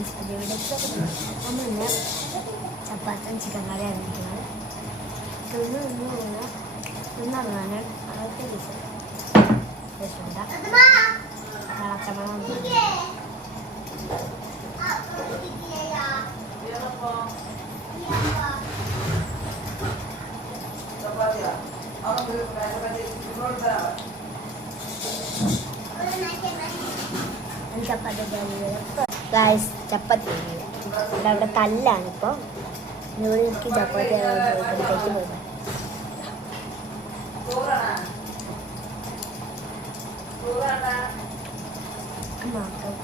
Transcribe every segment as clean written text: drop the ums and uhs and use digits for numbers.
Guys ഇവിടെ നമ്മളിന്ന് ചപ്പാത്തിയും ചിക്കൻ കറിയാണ് ഇരിക്കുന്നത്. തിന്നാണ് അതൊക്കെ ചപ്പാത്തി ഗൈസ് ചപ്പാത്തി അവിടെ കല്ലാണ് ഇപ്പോൾ ഇവിടെ എനിക്ക് ചപ്പാത്തി തെറ്റി പോകുന്നത്. മാത്രം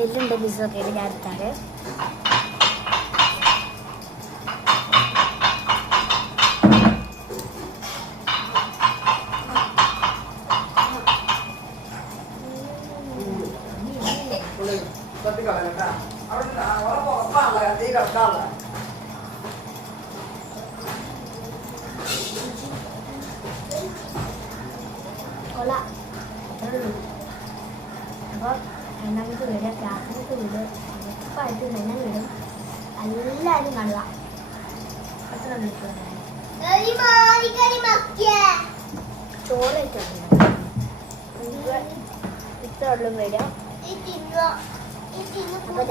എല്ലുണ്ട് ബിസൊക്കെ ഞാൻ എടുത്താല് കൊള്ളാം. അപ്പോൾ രണ്ടാമത്തെ വീട് രാത്രിത്തെ വീട് ഉറപ്പായിട്ട് തന്നെ വീടും എല്ലാവരും കാണുക. എത്ര മണിക്കൂർ ചോറ് ഇത്ര ഉള്ളു വീട്. അപ്പോൾ